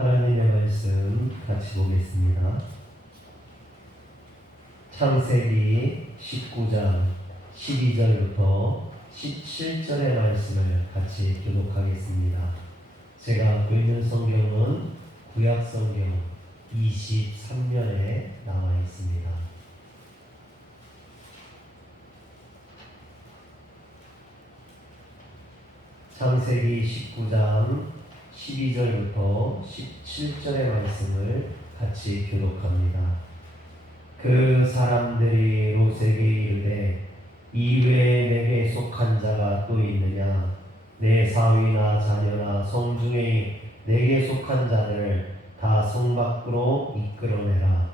하나님의 말씀 같이 보겠습니다. 창세기 19장 12절부터 17절의 말씀을 같이 교독하겠습니다. 제가 갖고 있는 성경은 구약성경 23면에 나와 있습니다. 창세기 19장 12절부터 17절의 말씀을 같이 교독합니다. 그 사람들이 롯에게 이르되 이외에 내게 속한 자가 또 있느냐? 내 사위나 자녀나 성중에 내게 속한 자들을 다 성 밖으로 이끌어내라.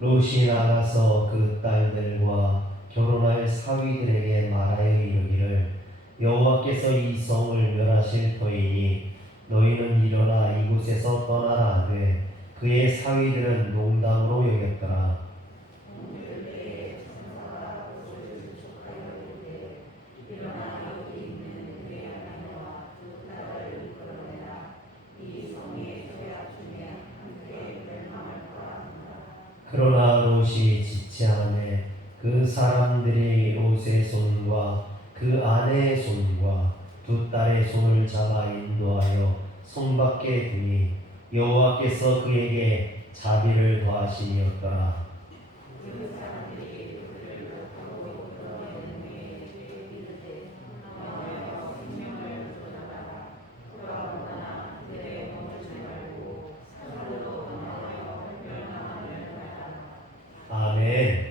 롯이 나가서 그 딸들과 결혼할 사위들에게 말하여 이르기를 여호와께서 이 성을 멸하실 터이니 너희는 일어나 이곳에서 떠나라 하되 그의 사위들은 농담으로 여겼더라. 그러나 롯이 지체하매 그 사람들이 롯의 손과 그 아내의 손과 두 딸의 손을 잡아 인도하여 성 밖에 두니 여호와께서 그에게 자비를 더하시니었더라. 아멘.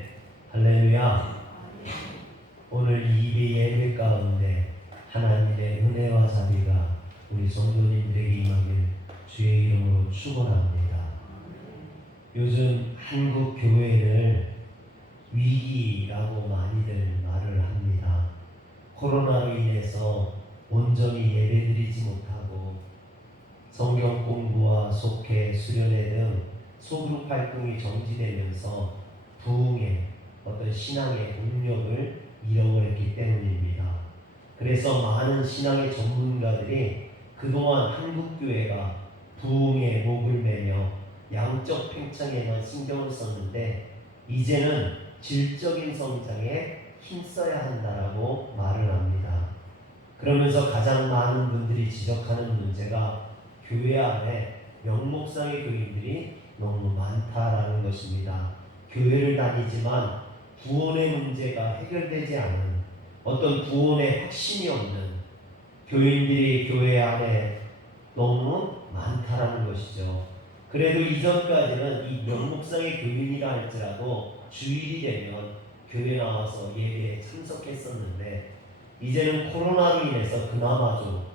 할렐루야. 오늘 이 예배 가운데 하나님의 은혜와 자비가 우리 성도님들에게 임하길 주의 이름으로 축원합니다. 요즘 한국 교회를 위기라고 많이들 말을 합니다. 코로나로 인해서 온전히 예배드리지 못하고 성경 공부와 속회, 수련회 등 소그룹 활동이 정지되면서 부흥의 어떤 신앙의 동력을 잃어버렸기 때문입니다. 그래서 많은 신앙의 전문가들이 그동안 한국교회가 부흥의 목을 매며 양적 팽창에만 신경을 썼는데 이제는 질적인 성장에 힘써야 한다라고 말을 합니다. 그러면서 가장 많은 분들이 지적하는 문제가 교회 안에 명목상의 교인들이 너무 많다라는 것입니다. 교회를 다니지만 구원의 문제가 해결되지 않은 어떤 구원의 확신이 없는 교인들이 교회 안에 너무 많다라는 것이죠. 그래도 이전까지는 이 명목상의 교인이라 할지라도 주일이 되면 교회 나와서 예배에 참석했었는데 이제는 코로나로 인해서 그나마 좀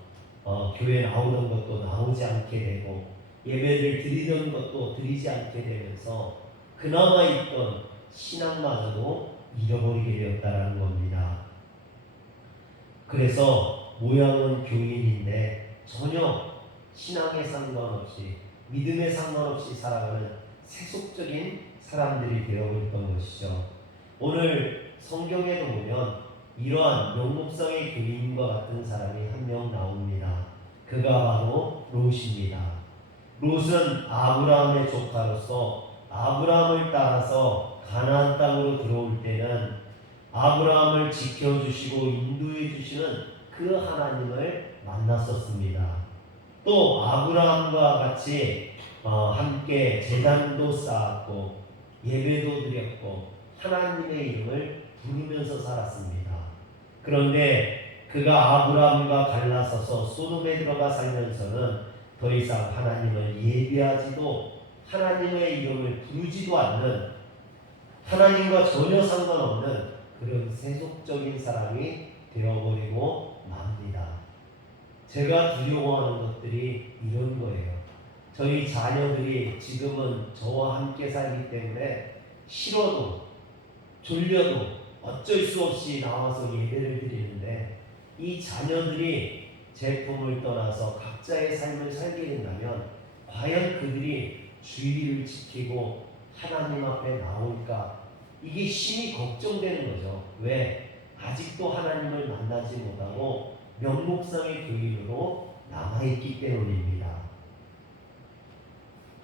교회 나오는 것도 나오지 않게 되고 예배를 드리던 것도 드리지 않게 되면서 그나마 있던 신앙마저도 잃어버리게 되었다는 겁니다. 그래서 모양은 교인인데 전혀 신앙에 상관없이 믿음에 상관없이 살아가는 세속적인 사람들이 되어버렸던 것이죠. 오늘 성경에도 보면 이러한 명목상의 교인과 같은 사람이 한 명 나옵니다. 그가 바로 롯입니다. 롯은 아브라함의 조카로서 아브라함을 따라서 가나안 땅으로 들어올 때는 아브라함을 지켜주시고 인도해 주시는 그 하나님을 만났었습니다. 또 아브라함과 같이 함께 제단도 쌓았고 예배도 드렸고 하나님의 이름을 부르면서 살았습니다. 그런데 그가 아브라함과 갈라서서 소돔에 들어가 살면서는 더 이상 하나님을 예배하지도 하나님의 이름을 부르지도 않는 하나님과 전혀 상관없는 그런 세속적인 사람이 되어버리고 맙니다. 제가 두려워하는 것들이 이런 거예요. 저희 자녀들이 지금은 저와 함께 살기 때문에 싫어도 졸려도 어쩔 수 없이 나와서 예배를 드리는데 이 자녀들이 제품을 떠나서 각자의 삶을 살게 된다면 과연 그들이 주의를 지키고 하나님 앞에 나올까? 이게 심히 걱정되는 거죠. 왜? 아직도 하나님을 만나지 못하고 명목상의 교인으로 남아있기 때문입니다.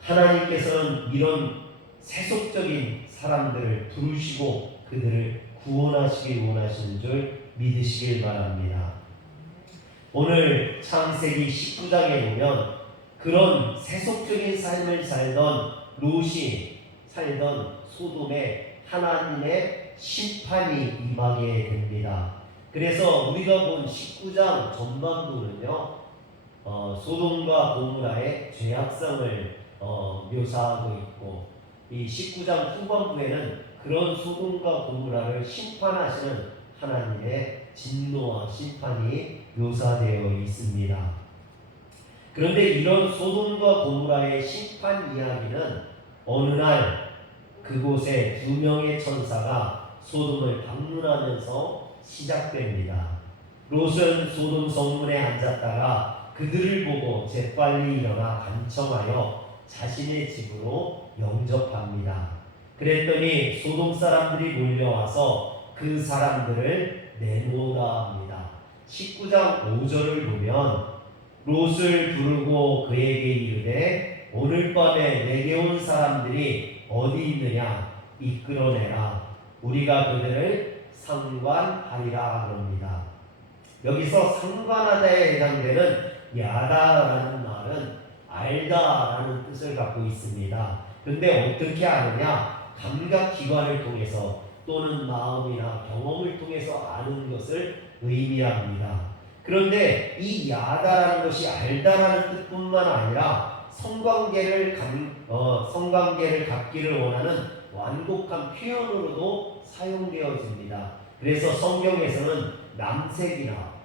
하나님께서는 이런 세속적인 사람들을 부르시고 그들을 구원하시길 원하시는 줄 믿으시길 바랍니다. 오늘 창세기 19장에 보면 그런 세속적인 삶을 살던 롯이 살던 소돔에 하나님의 심판이 임하게 됩니다. 그래서 우리가 본 19장 전반부는요, 소돔과 고모라의 죄악성을 묘사하고 있고, 이 19장 후반부에는 그런 소돔과 고모라를 심판하시는 하나님의 진노와 심판이 묘사되어 있습니다. 그런데 이런 소돔과 고모라의 심판 이야기는 어느 날 그곳에 두 명의 천사가 소돔을 방문하면서 시작됩니다. 롯은 소돔 성문에 앉았다가 그들을 보고 재빨리 일어나 간청하여 자신의 집으로 영접합니다. 그랬더니 소돔 사람들이 몰려와서 그 사람들을 내놓으라 합니다. 19장 5절을 보면 롯을 부르고 그에게 이르되 오늘 밤에 내게 온 사람들이 어디 있느냐 이끌어내라 우리가 그들을 상관하리라 합니다. 여기서 상관하다에 해당되는 야다라는 말은 알다라는 뜻을 갖고 있습니다. 그런데 어떻게 아느냐? 감각기관을 통해서 또는 마음이나 경험을 통해서 아는 것을 의미합니다. 그런데 이 야다라는 것이 알다라는 뜻뿐만 아니라 성관계를 갖기를 원하는 완곡한 표현으로도 사용되어집니다. 그래서 성경에서는 남색이나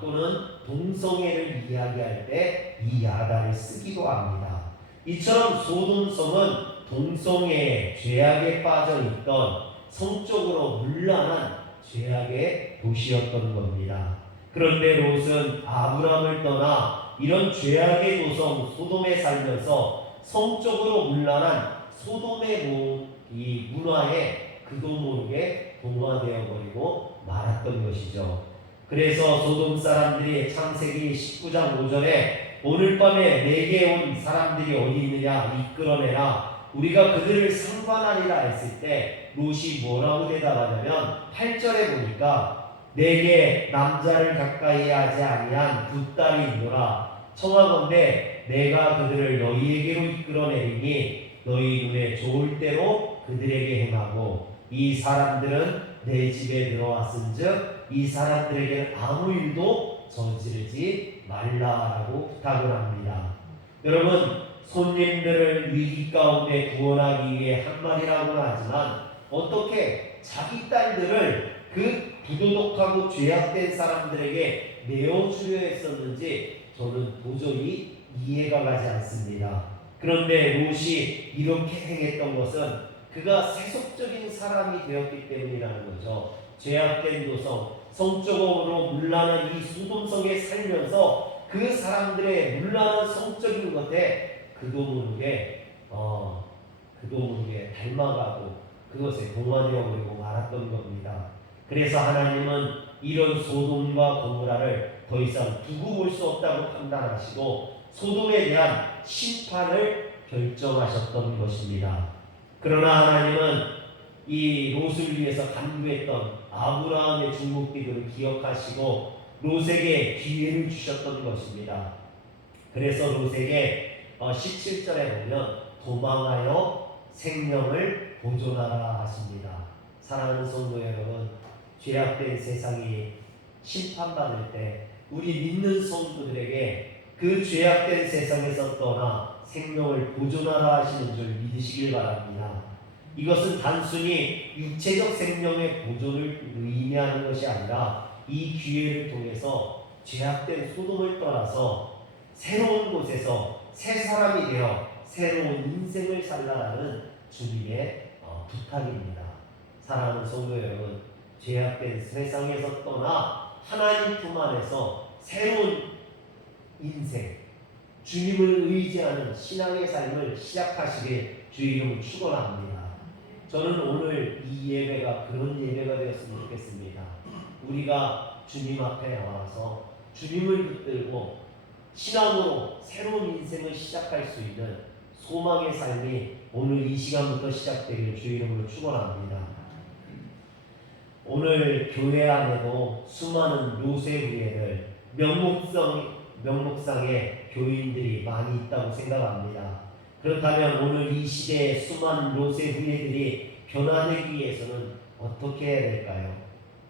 또는 동성애를 이야기할 때 이 야다를 쓰기도 합니다. 이처럼 소돔성은 동성애의 죄악에 빠져 있던 성적으로 문란한 죄악의 도시였던 겁니다. 그런데 롯은 아브람을 떠나 이런 죄악의 도성 소돔에 살면서 성적으로 문란한 소돔의 이 문화에 그도 모르게 동화되어 버리고 말았던 것이죠. 그래서 소돔 사람들이 창세기 19장 5절에 오늘 밤에 내게 온 사람들이 어디 있느냐 이끌어내라 우리가 그들을 상관하리라 했을 때 롯이 뭐라고 대답하냐면 8절에 보니까 내게 남자를 가까이 하지 아니한 두 딸이 있노라 청하건대 내가 그들을 너희에게로 이끌어내리니 너희 눈에 좋을 대로 그들에게 행하고 이 사람들은 내 집에 들어왔은즉 이 사람들에게는 아무 일도 저지르지 말라라고 부탁을 합니다. 여러분 손님들을 위기 가운데 구원하기 위해 한 말이라고는 하지만 어떻게 자기 딸들을 그 부도덕하고 죄악된 사람들에게 내어주려 했었는지 저는 도저히 이해가 가지 않습니다. 그런데 롯이 이렇게 행했던 것은 그가 세속적인 사람이 되었기 때문이라는 거죠. 죄악된 도성, 성적으로 문란한 이 소돔성에 살면서 그 사람들의 문란한 성적인 것에 그도 모르게 닮아가고 그것에 동화되어 버리고 말았던 겁니다. 그래서 하나님은 이런 소돔과 고모라를 더 이상 두고 볼 수 없다고 판단하시고 소돔에 대한 심판을 결정하셨던 것입니다. 그러나 하나님은 이 롯을 위해서 간구했던 아브라함의 중목기도를 기억하시고 롯에게 기회를 주셨던 것입니다. 그래서 롯에게 17절에 보면 도망하여 생명을 보존하라 하십니다. 사랑하는 성도 여러분, 죄악된 세상이 심판받을 때 우리 믿는 성도들에게 그 죄악된 세상에서 떠나 생명을 보존하라 하시는 줄 믿으시길 바랍니다. 이것은 단순히 육체적 생명의 보존을 의미하는 것이 아니라 이 기회를 통해서 죄악된 소돔을 떠나서 새로운 곳에서 새 사람이 되어 새로운 인생을 살라라는 주님의 부탁입니다. 사랑하는 성도 여러분, 죄악된 세상에서 떠나 하나님 품 안에서 새로운 인생, 주님을 의지하는 신앙의 삶을 시작하시길 주의 이름을 축원합니다. 저는 오늘 이 예배가 그런 예배가 되었으면 좋겠습니다. 우리가 주님 앞에 나와서 주님을 붙들고 신앙으로 새로운 인생을 시작할 수 있는 소망의 삶이 오늘 이 시간부터 시작되기를 주의 이름으로 축원합니다. 오늘 교회 안에도 수많은 요새 후예들, 명목상의 교인들이 많이 있다고 생각합니다. 그렇다면 오늘 이 시대의 수많은 요새 후예들이 변화되기 위해서는 어떻게 해야 될까요?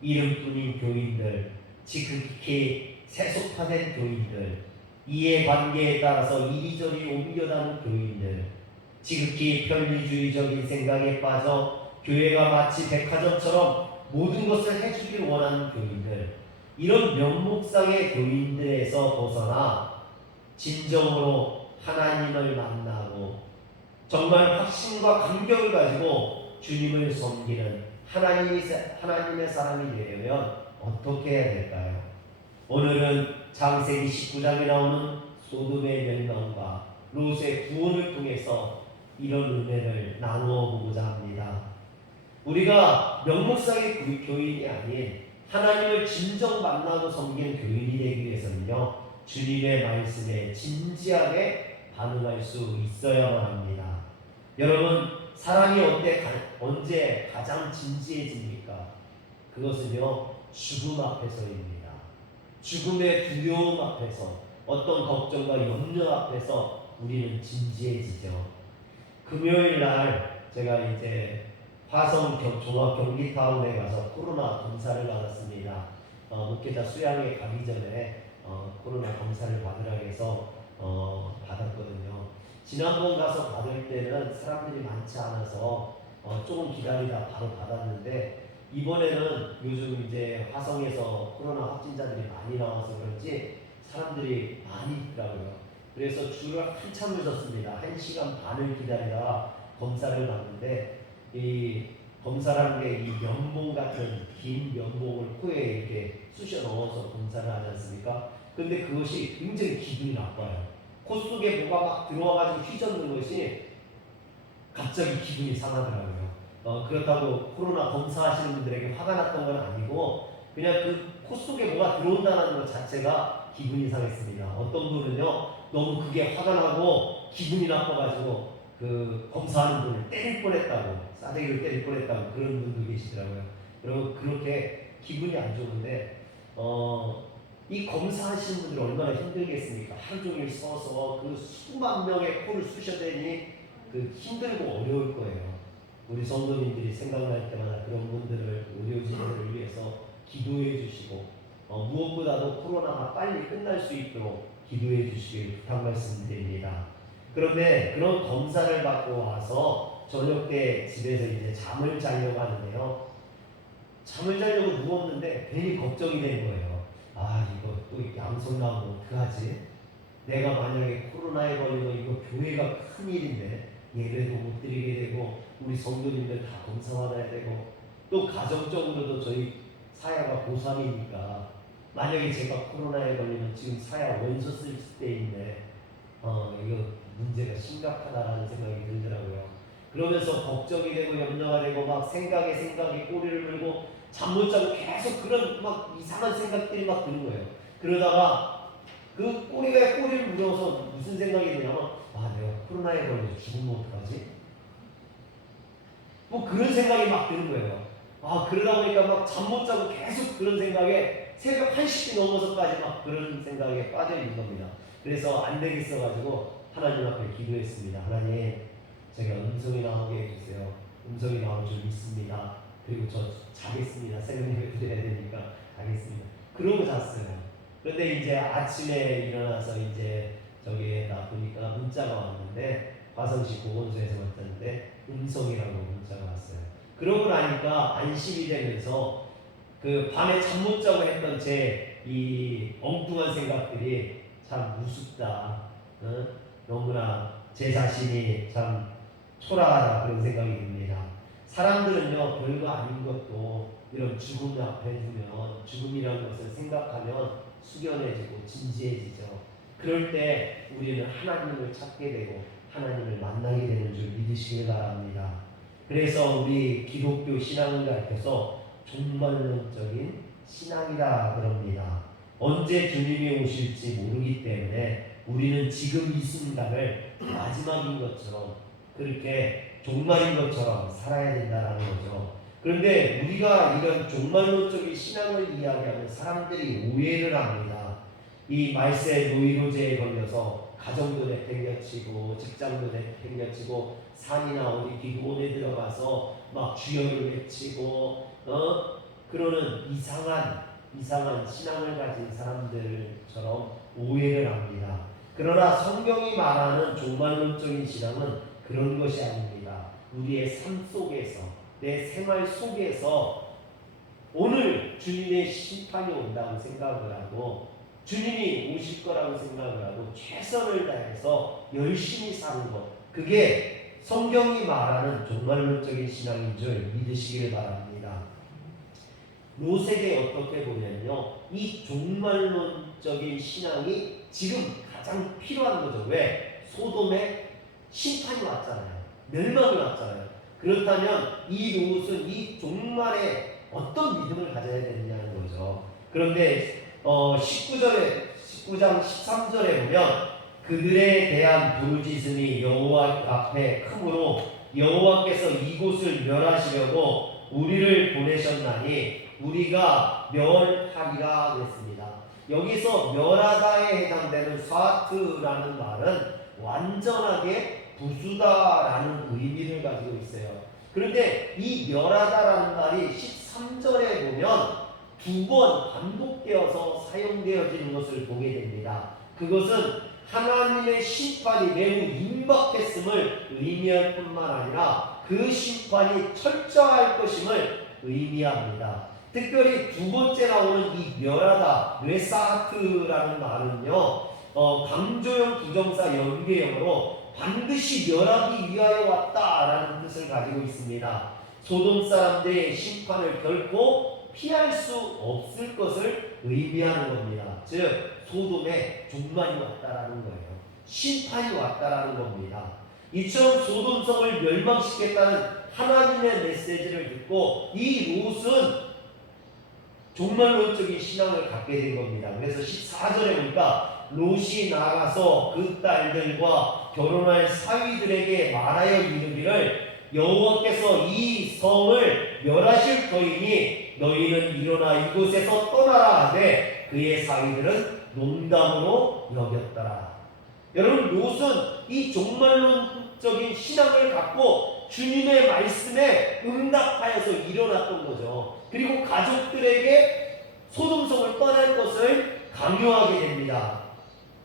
이름뿐인 교인들, 지극히 세속화된 교인들, 이해관계에 따라서 이리저리 옮겨다는 교인들, 지극히 편리주의적인 생각에 빠져 교회가 마치 백화점처럼 모든 것을 해주길 원하는 교인들, 이런 명목상의 교인들에서 벗어나 진정으로 하나님을 만나고 정말 확신과 감격을 가지고 주님을 섬기는 하나님의 사람이 되려면 어떻게 해야 될까요? 오늘은 창세기 19장에 나오는 소돔의 멸망과 롯의 구원을 통해서 이런 은혜를 나누어 보고자 합니다. 우리가 명목상의 교인이 아닌 하나님을 진정 만나고 섬기는 교인이 되기 위해서는요, 주님의 말씀에 진지하게 반응할 수 있어야만 합니다. 여러분, 사람이 언제 가장 진지해집니까? 그것은요, 죽음 앞에서입니다. 죽음의 두려움 앞에서, 어떤 걱정과 염려 앞에서 우리는 진지해지죠. 금요일 날 제가 이제 화성 종합 경기타운에 가서 코로나 검사를 받았습니다. 목회자 수양회 가기 전에 코로나 검사를 받으라 해서 받았거든요. 지난번 가서 받을 때는 사람들이 많지 않아서 조금 기다리다 바로 받았는데, 이번에는 요즘 이제 화성에서 코로나 확진자들이 많이 나와서 그런지 사람들이 많이 있더라고요. 그래서 줄을 한참을 섰습니다. 1시간 반을 기다리다 검사를 받는데, 이 검사라는 게 이 면봉 같은 긴 면봉을 코에 이렇게 쑤셔 넣어서 검사를 하지 않습니까? 근데 그것이 굉장히 기분이 나빠요. 코 속에 뭐가 막 들어와가지고 휘젓는 것이 갑자기 기분이 상하더라고요. 그렇다고 코로나 검사하시는 분들에게 화가 났던 건 아니고, 그냥 그 코 속에 뭐가 들어온다는 것 자체가 기분이 상했습니다. 어떤 분은요, 너무 그게 화가 나고 기분이 나빠가지고 그 검사하는 분을 때릴 뻔했다고, 싸대기를 때릴 뻔했다고 그런 분도 계시더라고요. 그리고 그렇게 기분이 안 좋은데, 이 검사하시는 분들 얼마나 힘들겠습니까? 하루 종일 서서 그 수만 명의 코를 쑤셔대니 그 힘들고 어려울 거예요. 우리 성도님들이 생각날 때마다 그런 분들을, 의료진들을 위해서 기도해 주시고, 무엇보다도 코로나가 빨리 끝날 수 있도록 기도해 주시길 부탁 말씀드립니다. 그런데 그런 검사를 받고 와서 저녁 때 집에서 이제 잠을 자려고 하는데요. 잠을 자려고 누웠는데 괜히 걱정이 된 거예요. 아, 이거 또 양성 나오면 어떡하지? 내가 만약에 코로나에 걸리면 이거 교회가 큰일인데 예배도 못 드리게 되고 우리 성도님들 다 검사받아야 되고, 또 가정적으로도 저희 사야가 고3이니까 만약에 제가 코로나에 걸리면 지금 사야 원서 쓸 때인데 이거 문제가 심각하다라는 생각이 들더라고요. 그러면서 걱정이 되고 염려가 되고 막 생각에 꼬리를 물고 잠 못 자고 계속 그런 막 이상한 생각들이 막 드는 거예요. 그러다가 그 꼬리를 물어서 무슨 생각이 드냐면, 아, 내가 코로나에 걸려서 죽으면 어떡하지? 뭐 그런 생각이 막 드는 거예요. 아, 그러다 보니까 막 잠 못 자고 계속 그런 생각에 새벽 1시쯤 넘어서까지 막 그런 생각에 빠져 있는 겁니다. 그래서 안 되겠어가지고 하나님 앞에 기도했습니다. 하나님, 제가 음성이 나오게 해주세요. 음성이 나올 줄 믿습니다. 그리고 저 자겠습니다. 새벽 예배 드려야 되니까 자겠습니다. 그러고 잤어요. 그런데 이제 아침에 일어나서 이제 저기에다 보니까 문자가 왔는데, 화성시 보건소에서 왔는데 음성이라고 문자가 왔어요. 그러고 나니까 안심이 되면서 그 밤에 잠 못 자고 했던 제 이 엉뚱한 생각들이 참 우습다. 너무나 제 자신이 참 초라하다, 그런 생각이 듭니다. 사람들은요, 별거 아닌 것도 이런 죽음 앞에 두면, 죽음이라는 것을 생각하면 숙연해지고 진지해지죠. 그럴 때 우리는 하나님을 찾게 되고 하나님을 만나게 되는 줄 믿으시길 바랍니다. 그래서 우리 기독교 신앙을 가르쳐서 종말론적인 신앙이라 그럽니다. 언제 주님이 오실지 모르기 때문에 우리는 지금 이 순간을 마지막인 것처럼 그렇게 종말인 것처럼 살아야 된다는 거죠. 그런데 우리가 이런 종말론적인 신앙을 이야기하면 사람들이 오해를 합니다. 이 말세 노이로제에 걸려서 가정도 내팽개치고 직장도 내팽개치고 산이나 어디 기도원에 들어가서 막 주여를 외치고 그러는 이상한 신앙을 가진 사람들처럼 오해를 합니다. 그러나 성경이 말하는 종말론적인 신앙은 그런 것이 아닙니다. 우리의 삶 속에서 내 생활 속에서 오늘 주님의 심판이 온다고 생각을 하고 주님이 오실 거라고 생각을 하고 최선을 다해서 열심히 사는 것, 그게 성경이 말하는 종말론적인 신앙인 줄 믿으시길 바랍니다. 롯에게 어떻게 보면요, 이 종말론적인 신앙이 지금 가장 필요한 거죠. 왜? 소돔에 심판이 왔잖아요. 멸망이 왔잖아요. 그렇다면 이 롯은 이 종말에 어떤 믿음을 가져야 되느냐는 거죠. 그런데 19장 13절에 보면 그들에 대한 부르짖음이 여호와 앞에 크므로 여호와께서 이곳을 멸하시려고 우리를 보내셨나니 우리가 멸하리라 그랬습니다. 여기서 멸하다에 해당되는 사트라는 말은 완전하게 부수다라는 의미를 가지고 있어요. 그런데 이 멸하다라는 말이 13절에 보면 두 번 반복되어서 사용되어지는 것을 보게 됩니다. 그것은 하나님의 심판이 매우 임박했음을 의미할 뿐만 아니라 그 심판이 철저할 것임을 의미합니다. 특별히 두 번째 나오는 이 멸하다, 레사트라는 말은요, 강조형 부정사 연계형으로 반드시 멸하기 위하여 왔다라는 뜻을 가지고 있습니다. 소돔 사람들의 심판을 결코 피할 수 없을 것을 의미하는 겁니다. 즉 소돔에 종말이 왔다라는 거예요. 심판이 왔다라는 겁니다. 이처럼 소돔성을 멸망시켰다는 하나님의 메시지를 듣고 이 롯은 종말론적인 신앙을 갖게 된 겁니다. 그래서 14절에 보니까 롯이 나가서 그 딸들과 결혼할 사위들에게 말하여 이르기를 여호와께서 이 성을 멸하실 터이니 너희는 일어나 이곳에서 떠나라 하되 그의 사위들은 농담으로 여겼더라. 여러분, 롯은 이 종말론적인 신앙을 갖고 주님의 말씀에 응답하여서 일어났던 거죠. 그리고 가족들에게 소돔성을 떠날 것을 강요하게 됩니다.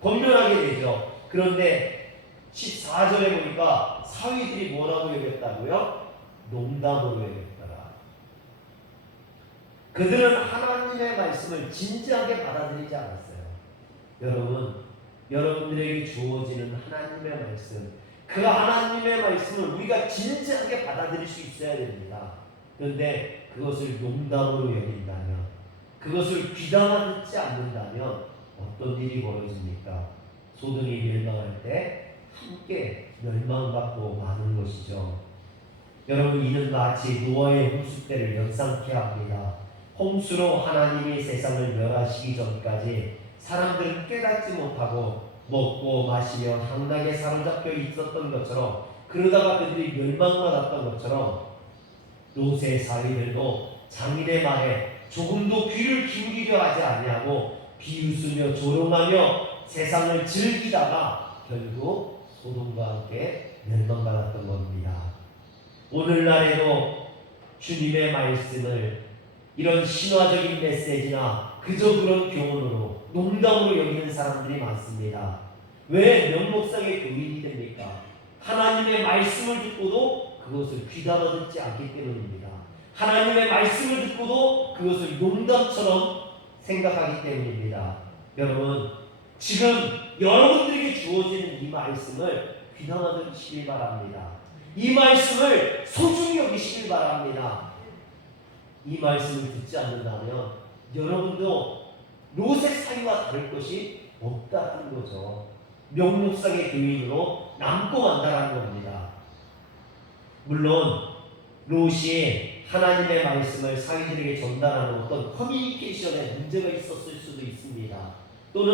권면하게 되죠. 그런데 14절에 보니까 사위들이 뭐라고 여겼다고요? 농담으로 여겼더라. 그들은 하나님의 말씀을 진지하게 받아들이지 않았어요. 여러분들에게 주어지는 하나님의 말씀, 그 하나님의 말씀을 우리가 진지하게 받아들일 수 있어야 됩니다. 그런데 그것을 농담으로 여긴다면, 그것을 귀담아 듣지 않는다면 어떤 일이 벌어집니까? 소돔이 멸망할 때 함께 멸망받고 마는 것이죠. 여러분, 이는 마치 노아의 홍수 때를 연상케 합니다. 홍수로 하나님이 세상을 멸하시기 전까지 사람들은 깨닫지 못하고 먹고 마시며 향락에 사로잡혀 있었던 것처럼, 그러다가 그들이 멸망받았던 것처럼 롯의 사위들도 장인의 말에 조금도 귀를 기울이려 하지 아니하고 비웃으며 조롱하며 세상을 즐기다가 결국 소돔과 함께 멸망받았던 겁니다. 오늘날에도 주님의 말씀을 이런 신화적인 메시지나 그저 그런 교훈으로 농담으로 여기는 사람들이 많습니다. 왜 명목상의 교인이 됩니까? 하나님의 말씀을 듣고도 그것을 귀담아 듣지 않기 때문입니다. 하나님의 말씀을 듣고도 그것을 농담처럼 생각하기 때문입니다. 여러분, 지금 여러분들에게 주어지는 이 말씀을 귀담아 듣시길 바랍니다. 이 말씀을 소중히 여기시길 바랍니다. 이 말씀을 듣지 않는다면 여러분도 롯의 사위와 다를 것이 없다는 거죠. 명목상의 교인으로 남고 만다라는 겁니다. 물론 롯이 하나님의 말씀을 사위들에게 전달하는 어떤 커뮤니케이션에 문제가 있었을 수도 있습니다. 또는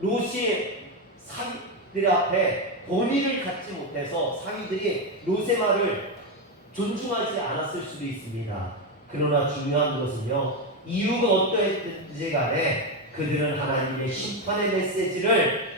롯이 사위들 앞에 권위를 갖지 못해서 사위들이 롯의 말을 존중하지 않았을 수도 있습니다. 그러나 중요한 것은요, 이유가 어떠했든지 간에 그들은 하나님의 심판의 메시지를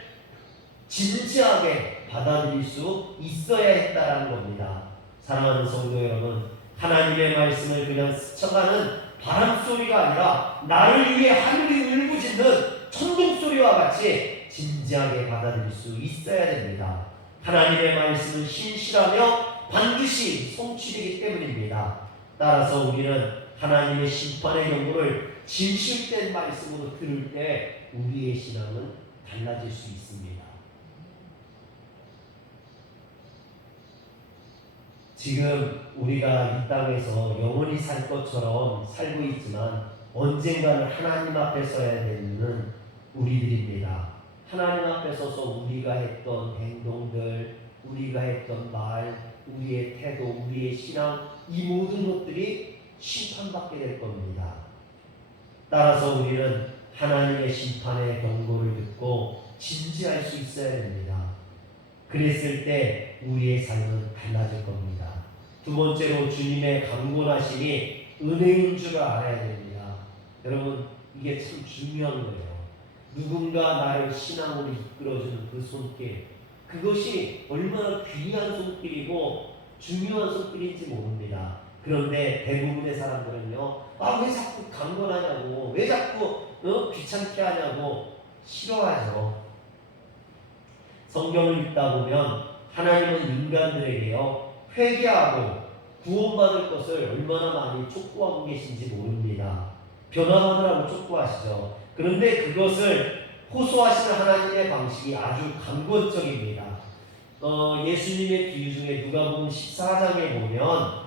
진지하게 받아들일 수 있어야 했다라는 겁니다. 사랑하는 성도 여러분, 하나님의 말씀을 그냥 스쳐가는 바람소리가 아니라 나를 위해 하늘이 울부짖는 천둥소리와 같이 진지하게 받아들일 수 있어야 됩니다. 하나님의 말씀은 신실하며 반드시 성취되기 때문입니다. 따라서 우리는 하나님의 심판의 경고를 진실된 말씀으로 들을 때 우리의 신앙은 달라질 수 있습니다. 지금 우리가 이 땅에서 영원히 살 것처럼 살고 있지만 언젠가는 하나님 앞에 서야 되는 우리들입니다. 하나님 앞에 서서 우리가 했던 행동들, 우리가 했던 말, 우리의 태도, 우리의 신앙, 이 모든 것들이 심판받게 될 겁니다. 따라서 우리는 하나님의 심판의 경고를 듣고 진지할 수 있어야 됩니다. 그랬을 때 우리의 삶은 달라질 겁니다. 두 번째로 주님의 강권하심이 은혜인 줄 알아야 됩니다. 여러분, 이게 참 중요한 거예요. 누군가 나를 신앙으로 이끌어주는 그 손길, 그것이 얼마나 귀한 손길이고 중요한 손길인지 모릅니다. 그런데 대부분의 사람들은요, 왜 자꾸 강권하냐고, 왜 자꾸 귀찮게 하냐고 싫어하죠. 성경을 읽다 보면 하나님은 인간들에게요, 회개하고 구원받을 것을 얼마나 많이 촉구하고 계신지 모릅니다. 변화받으라고 촉구하시죠. 그런데 그것을 호소하시는 하나님의 방식이 아주 강권적입니다. 예수님의 비유 중에 누가복음 14장에 보면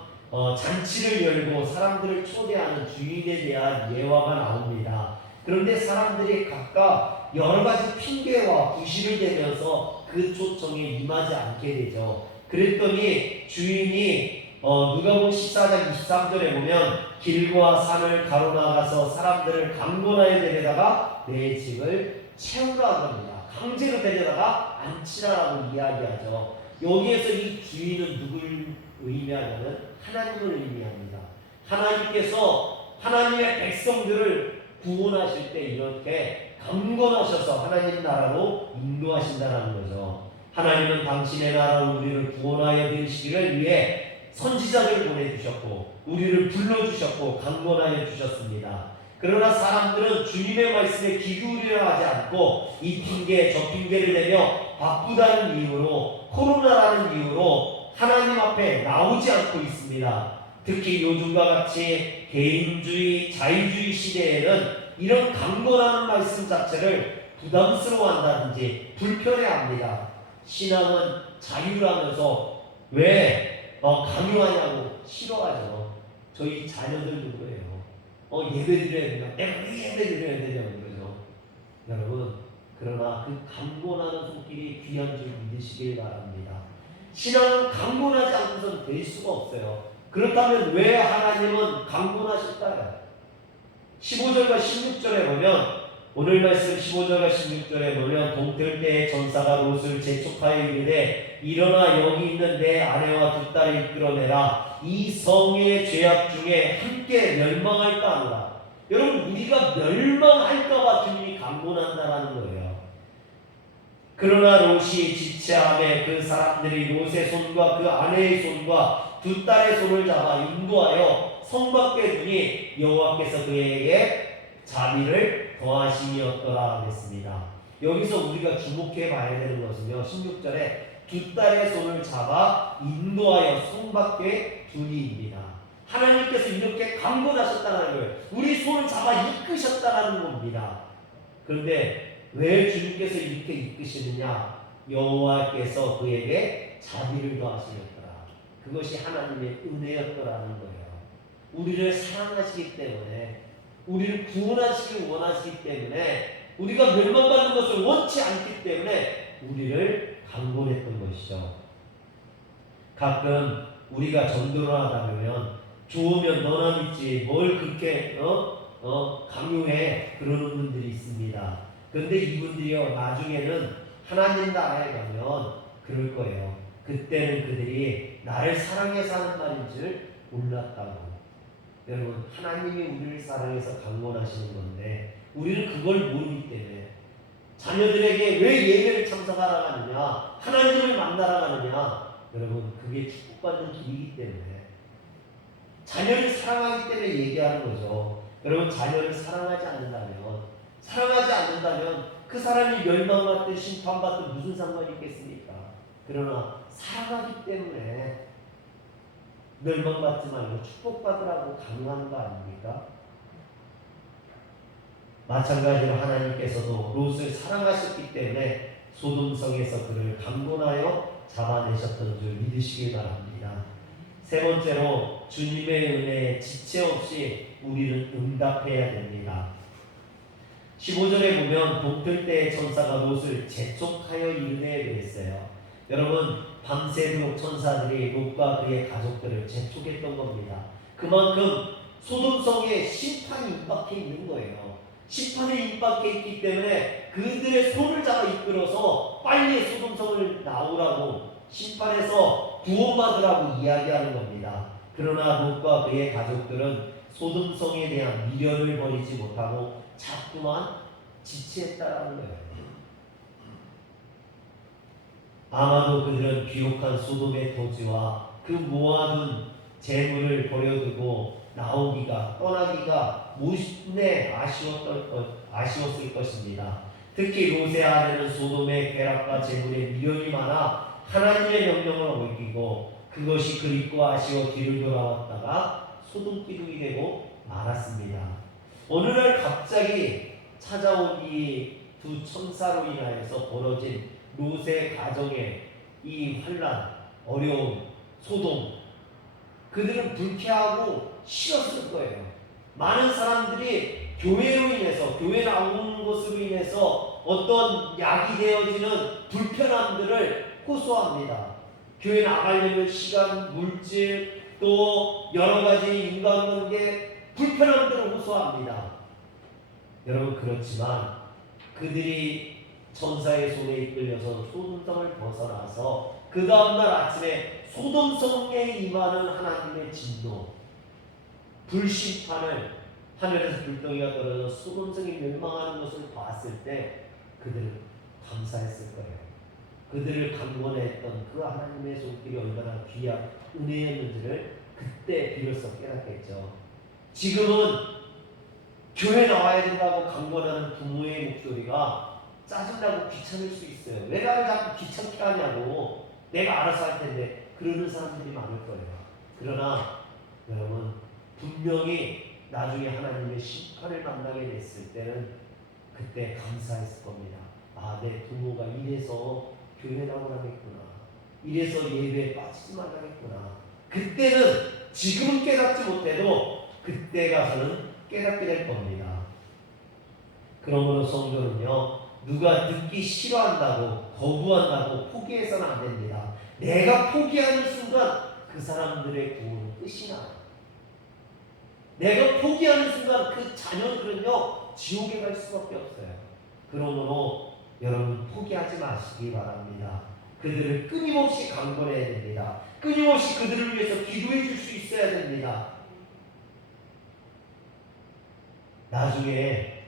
잔치를 열고 사람들을 초대하는 주인에 대한 예화가 나옵니다. 그런데 사람들이 각각 여러 가지 핑계와 부실을 대면서 그 초청에 임하지 않게 되죠. 그랬더니 주인이 누가복음 14장 23절에 보면 길과 산을 가로나가서 사람들을 강권하여 데려다가 내 집을 채우라 합니다. 강제로 데려다가 앉히라라고 이야기하죠. 여기에서 이 주인은 누굴 의미하냐면 하나님을 의미합니다. 하나님께서 하나님의 백성들을 구원하실 때 이렇게 강권하셔서 하나님 나라로 인도하신다는 거죠. 하나님은 당신의 나라로 우리를 구원하여 드시기를 위해 선지자들을 보내주셨고 우리를 불러주셨고 강권하여 주셨습니다. 그러나 사람들은 주님의 말씀에 귀 기울이려 하지 않고 이 핑계 저 핑계를 대며 바쁘다는 이유로, 코로나라는 이유로 하나님 앞에 나오지 않고 있습니다. 특히 요즘과 같이 개인주의, 자유주의 시대에는 이런 강권하는 말씀 자체를 부담스러워한다든지 불편해합니다. 신앙은 자유라면서 왜 강요하냐고 싫어하죠. 저희 자녀들 누구예요? 예배 드려야 되나? 내가 왜 예배 드려야 되냐고 그러죠. 여러분, 그러나 그 강권하는 손길이 귀한 줄 믿으시길 바랍니다. 신앙은 강권하지 않고선 될 수가 없어요. 그렇다면 왜 하나님은 강권하실까요? 15절과 16절에 보면, 오늘 말씀 15절과 16절에 보면 동틀 때의 전사가 롯을 재촉하여 이르되 일어나 여기 있는 내 아내와 두 딸을 이끌어내라. 이 성의 죄악 중에 함께 멸망할까 하노라. 여러분, 우리가 멸망할까봐 주님이 강권한다라는 거예요. 그러나 롯이 지체함에 그 사람들이 롯의 손과 그 아내의 손과 두 딸의 손을 잡아 인도하여 성 밖에 두니 여호와께서 그에게 자비를 더하심이었더라 하겠습니다. 여기서 우리가 주목해 봐야 되는 것은요, 16절에 두 딸의 손을 잡아 인도하여 성 밖에 두니입니다. 하나님께서 이렇게 강권하셨다는 거예요. 우리 손을 잡아 이끄셨다는 겁니다. 그런데 왜 주님께서 이렇게 이끄시느냐? 여호와께서 그에게 자비를 더하시였더라. 그것이 하나님의 은혜였더라는 거예요. 우리를 사랑하시기 때문에, 우리를 구원하시길 원하시기 때문에, 우리가 멸망받는 것을 원치 않기 때문에 우리를 강권했던 것이죠. 가끔 우리가 전도를 하다 보면 좋으면 너나 믿지 뭘 그렇게 강요해 그러는 분들이 있습니다. 그런데 이분들이요 나중에는 하나님 나라에 가면 그럴 거예요. 그때는 그들이 나를 사랑해서 하는 말인 줄 몰랐다고. 여러분 하나님이 우리를 사랑해서 강권하시는 건데 우리는 그걸 모르기 때문에 자녀들에게 왜 예배를 참석하러 가느냐 하나님을 만나러 가느냐 여러분 그게 축복받는 길이기 때문에 자녀를 사랑하기 때문에 얘기하는 거죠. 여러분 자녀를 사랑하지 않는다면 그 사람이 멸망받든 심판받든 무슨 상관이 있겠습니까? 그러나 사랑하기 때문에 멸망받지 말고 축복받으라고 강요하는 거 아닙니까? 마찬가지로 하나님께서도 롯을 사랑하셨기 때문에 소돔성에서 그를 강권하여 잡아내셨던 줄 믿으시길 바랍니다. 세 번째로 주님의 은혜에 지체 없이 우리는 응답해야 됩니다. 15절에 보면 동틀 때의 천사가 롯을 재촉하여 이르되 그랬어요. 여러분 밤새도록 천사들이 롯과 그의 가족들을 재촉했던 겁니다. 그만큼 소돔성에 심판이 임박해 있는 거예요. 심판이 임박해 있기 때문에 그들의 손을 잡아 이끌어서 빨리 소돔성을 나오라고 심판에서 구원받으라고 이야기하는 겁니다. 그러나 롯과 그의 가족들은 소돔성에 대한 미련을 버리지 못하고 자꾸만 지체했다라는 거예요. 아마도 그들은 귀혹한 소돔의 토지와 그 모아둔 재물을 버려두고 떠나기가 무심내 아쉬웠을 것입니다. 특히 롯의 아내는 소돔의 쾌락과 재물에 미련이 많아 하나님의 명령을 어기고 그것이 그립고 아쉬워 뒤를 돌아왔다가 소돔 기둥이 되고 말았습니다. 어느 날 갑자기 찾아온 이 두 천사로 인하여서 벌어진 롯의 가정의 이 환난, 어려움, 소돔 그들은 불쾌하고 싫었을 거예요. 많은 사람들이 교회 나오는 것으로 인해서 어떤 약이 되어지는 불편함들을 호소합니다. 교회 나가려면 시간, 물질, 또 여러 가지 인간관계 불편함들을 호소합니다. 여러분 그렇지만 그들이 천사의 손에 이끌려서 소돔성을 벗어나서 그 다음날 아침에 소돔성에 임하는 하나님의 진노, 불심판을 하늘에서 불덩이가 떨어져 소돔성이 멸망하는 것을 봤을 때 그들은 감사했을 거예요. 그들을 강권했던 그 하나님의 손길이 얼마나 귀한 은혜였는지를 그때 비로소 깨닫겠죠. 지금은 교회 나와야 된다고 강권하는 부모의 목소리가 짜증나고 귀찮을 수 있어요. 왜 나를 자꾸 귀찮게 하냐고 내가 알아서 할 텐데 그러는 사람들이 많을 거예요. 그러나 여러분 분명히 나중에 하나님의 심판을 만나게 됐을 때는 그때 감사했을 겁니다. 아, 내 부모가 이래서 교회 나오라겠구나. 이래서 예배에 빠지지 말라겠구나. 그때는 지금은 깨닫지 못해도 그때 가서는 깨닫게 될 겁니다. 그러므로 성도는요, 누가 듣기 싫어한다고 거부한다고 포기해서는 안 됩니다. 내가 포기하는 순간 그 사람들의 구원은 끝이 나요. 내가 포기하는 순간 그 자녀들은요 지옥에 갈 수밖에 없어요. 그러므로 여러분 포기하지 마시기 바랍니다. 그들을 끊임없이 강권해야 됩니다. 끊임없이 그들을 위해서 기도해 줄 수 있어야 됩니다. 나중에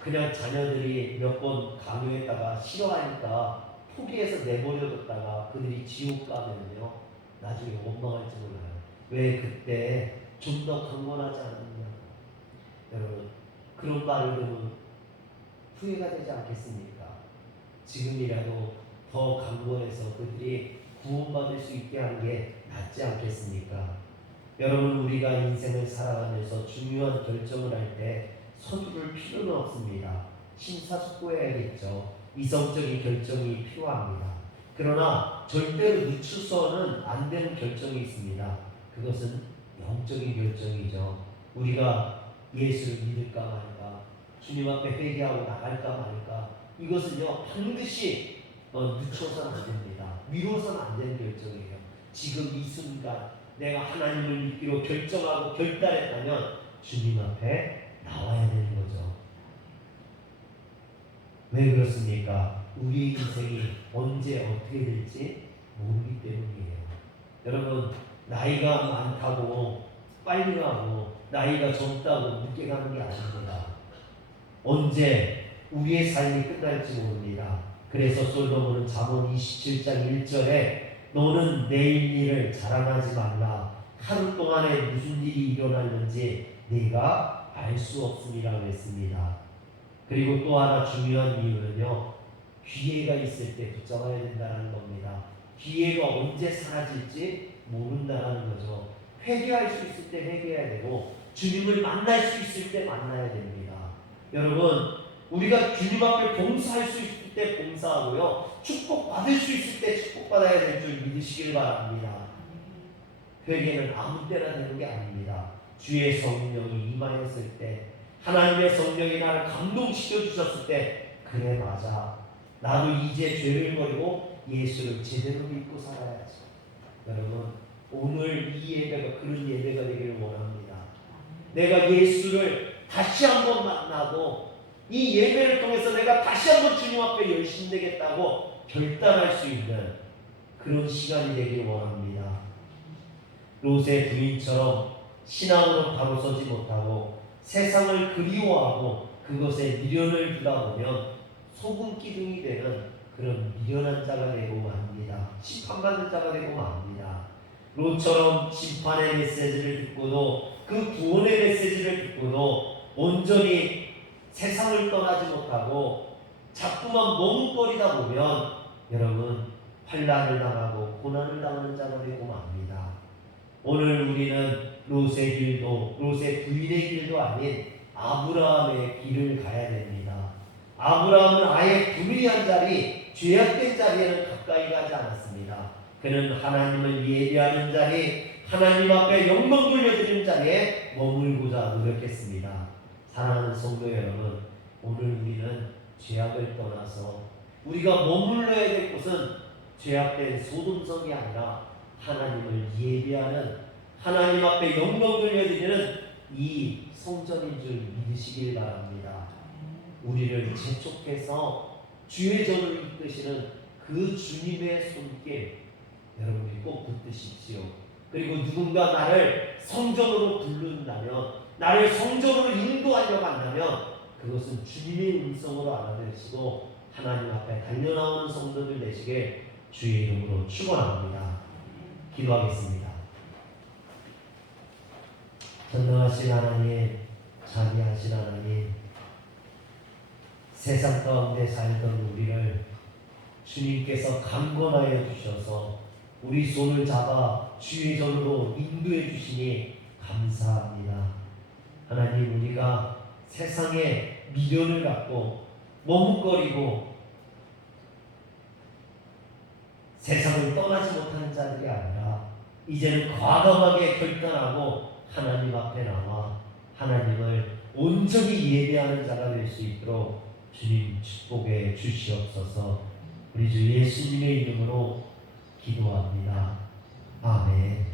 그냥 자녀들이 몇 번 강요했다가 싫어하니까 포기해서 내버려뒀다가 그들이 지옥 가면요 나중에 원망할지 몰라요. 왜 그때 좀 더 강권하지 않았냐. 여러분 그런 말을 들으면 후회가 되지 않겠습니까? 지금이라도 더 강권해서 그들이 구원받을 수 있게 하는 게 낫지 않겠습니까? 여러분 우리가 인생을 살아가면서 중요한 결정을 할 때 서두를 필요는 없습니다. 심사숙고해야겠죠. 이성적인 결정이 필요합니다. 그러나 절대로 늦춰서는 안 되는 결정이 있습니다. 그것은 영적인 결정이죠. 우리가 예수를 믿을까 말까, 주님 앞에 회개하고 나갈까 말까, 이것은요 반드시 늦춰서는 안 됩니다. 미뤄서는 안 되는 결정이에요. 지금 이 순간 내가 하나님을 믿기로 결정하고 결단했다면 주님 앞에 나와야 되는 거죠. 왜 그렇습니까? 우리 인생이 언제 어떻게 될지 모르기 때문이에요. 여러분, 나이가 많다고 빨리 가고 나이가 젊다고 늦게 가는 게 아닙니다. 언제 우리의 삶이 끝날지 모릅니다. 그래서 솔로몬은 잠언 27장 1절에 너는 내일 일을 자랑하지 말라. 하루 동안에 무슨 일이 일어났는지 네가 알 수 없음이라고 했습니다. 그리고 또 하나 중요한 이유는요, 기회가 있을 때 붙잡아야 된다는 겁니다. 기회가 언제 사라질지 모른다는 거죠. 회개할 수 있을 때 회개해야 되고 주님을 만날 수 있을 때 만나야 됩니다. 여러분, 우리가 주님 앞에 봉사할 수 있을 때 봉사하고요, 축복받을 수 있을 때 축복받아야 될 줄 믿으시길 바랍니다. 회개는 아무 때나 되는 게 아닙니다. 주의 성령이 임하였을 때, 하나님의 성령이 나를 감동시켜 주셨을 때, 그래 맞아, 나도 이제 죄를 버리고 예수를 제대로 믿고 살아야지. 여러분, 오늘 이 예배가 그런 예배가 되기를 원합니다. 내가 예수를 다시 한번 만나고 이 예배를 통해서 내가 다시 한번 주님 앞에 열심히 되겠다고 결단할 수 있는 그런 시간이 되길 원합니다. 롯의 부인처럼 신앙으로 바로 서지 못하고 세상을 그리워하고 그것에 미련을 두다 보면 소금 기둥이 되는 그런 미련한 자가 되고 맙니다. 심판받는 자가 되고 맙니다. 롯처럼 심판의 메시지를 듣고도 그 구원의 메시지를 듣고도 온전히 세상을 떠나지 못하고 자꾸만 머뭇거리다 보면 여러분 환난을 당하고 고난을 당하는 자가 되고 맙니다. 오늘 우리는 롯의 길도 롯의 부인의 길도 아닌 아브라함의 길을 가야 됩니다. 아브라함은 아예 불의한 자리, 죄악된 자리에는 가까이 가지 않았습니다. 그는 하나님을 예배하는 자리, 하나님 앞에 영광 돌려드리는 자리에 머물고자 노력했습니다. 사랑하는 성도 여러분, 오늘 우리는 죄악을 떠나서 우리가 머물러야 될 곳은 죄악된 소돔성이 아니라 하나님을 예배하는, 하나님 앞에 영광 돌려드리는 이 성전인 줄 믿으시길 바랍니다. 우리를 재촉해서 주의 전을 이끄시는 그 주님의 손길 여러분이 꼭 붙드십시오. 그리고 누군가 나를 성전으로 부른다면, 나를 성전으로 인도하려고 한다면 그것은 주님의 음성으로 알아들으시고 하나님 앞에 달려나오는 성도들 되시길 주의 이름으로 축원합니다. 기도하겠습니다. 전능하신 하나님, 자비하신 하나님, 세상 가운데 살던 우리를 주님께서 강권하여 주셔서 우리 손을 잡아 주의 전으로 인도해 주시니 감사합니다. 하나님, 우리가 세상에 미련을 갖고 머뭇거리고 세상을 떠나지 못하는 자들이 아니라 이제는 과감하게 결단하고 하나님 앞에 나와 하나님을 온전히 예배하는 자가 될 수 있도록 주님 축복해 주시옵소서. 우리 주 예수님의 이름으로 기도합니다. 아멘.